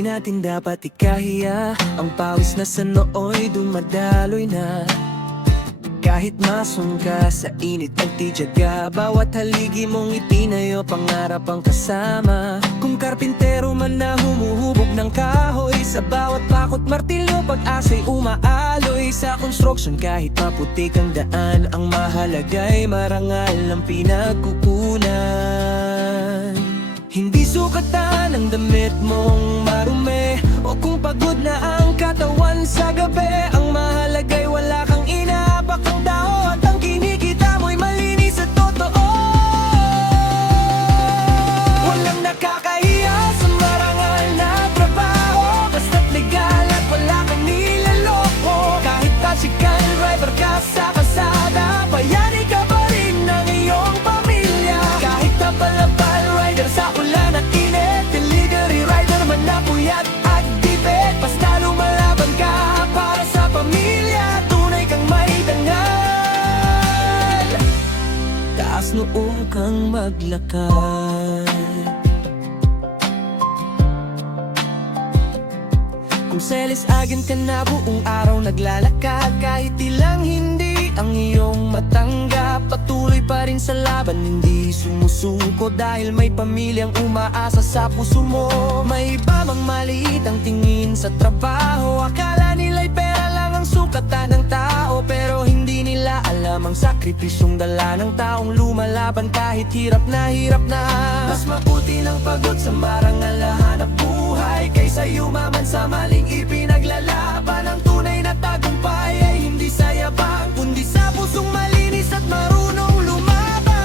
Di natin dapat ikahiya ang pawis na sa nooy dumadaloy na. Kahit masungka sa init at titiyaga, bawat haligi mong itinayo, pangarap ang kasama. Kung karpintero man na humuhubog ng kahoy, sa bawat pakot martilyo pag-asa'y umaaloy. Sa construction kahit maputik ang daan, ang mahalaga'y marangal ng pinagkukunan. Hindi sukatan ang damit mong marumi, o kung pagod na ang katawan sa gabi. Ang mahalaga'y wala kang inaapak ang tao, at ang kinikita mo'y malinis at totoo. Walang nakakahiya sa marangal na trabaho, basta't legal at wala kang nilaloko. Kahit tricycle driver ka sa kalsada, bayani ka pa rin ng iyong pamilya. Kahit napalapal rider sa ulan at init, delivery rider man na puyat at dibet, basta lumalaban ka para sa pamilya, tunay kang may dangal. Taas noo kang maglakad. Kung selis agent ka na buong araw naglalakad, kahit ilang hindi ang iyong matanggap, patuloy pa rin sa laban, hindi sumusuko dahil may pamilyang umaasa sa puso mo. May iba mang maliit ang tingin sa trabaho, akala nila'y pera lang ang sukatan ng tao, pero hindi nila alam ang sakripisyong dala ng taong lumalaban kahit hirap na hirap na. Mas mabuti ng pagod sa marangal na hanap buhay, kaysa yumaman sa maling ipinaglalaban. Ang tunay na tagumpay ay hindi sa yabang, kundi sa pusong malinis at marunong lumaban.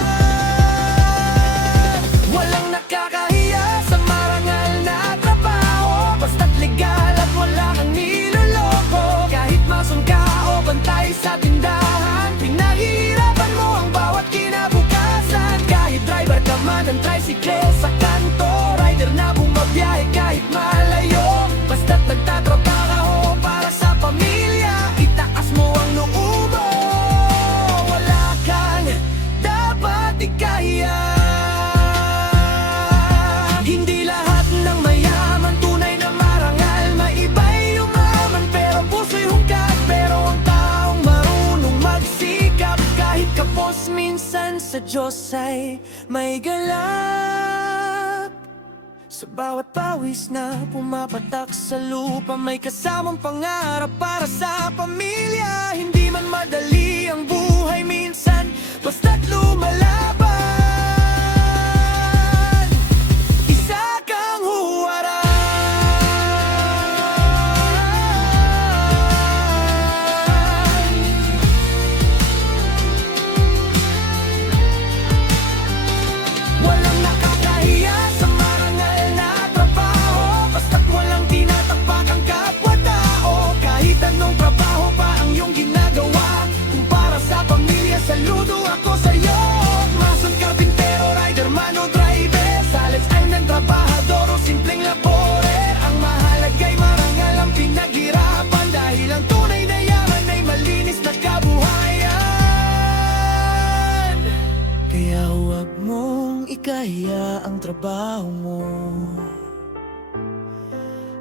Walang nakakahiya sa marangal na trabaho, basta't legal at wala kang niloloko. Kahit masungka o bantay sa tindahan, pinaghihirapan mo ang bawat kinabukasan. Kahit driver ka man ng tricycle sa kanto, rider na bumabiyahe kahit malayo, basta't nagtatrabaho para sa pamilya, itaas mo ang noo mo. Wala kang dapat ikahiya. Hindi lahat ng mayaman tunay na marangal, may iba'y yumaman pero puso'y hungkag. Pero ang taong marunong magsikap, kahit kapos minsan sa Diyos ay may galak. Sa bawat pawis na pumapatak sa lupa, may kasamang pangarap para sa pamilya. Hindi man madali ang buhay minsan, basta't lumalaban, isa kang huwarang. Walang nakakahiya sa marangal na trabaho, basta't walang tinatampak ang kapwa-tao. Kahit anong trabaho pa ang iyong ginagawa, kung para sa pamilya, saludo ako sa'yo. Mason, karpintero, rider man o driver, salets ay ng trabahador o simpleng laborer, ang mahalaga'y marangal ang pinaghirapan, dahil ang tunay na yaman ay malinis na kabuhayan. Kaya huwag mong ikahiya ang trabaho mo,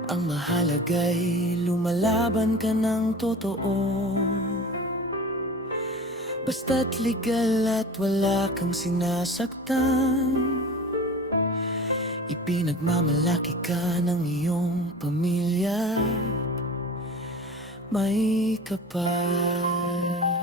ang mahalaga'y lumalaban ka ng totoo. Basta't legal at wala kang sinasaktan, ipinagmamalaki ka ng iyong pamilya, may kapal.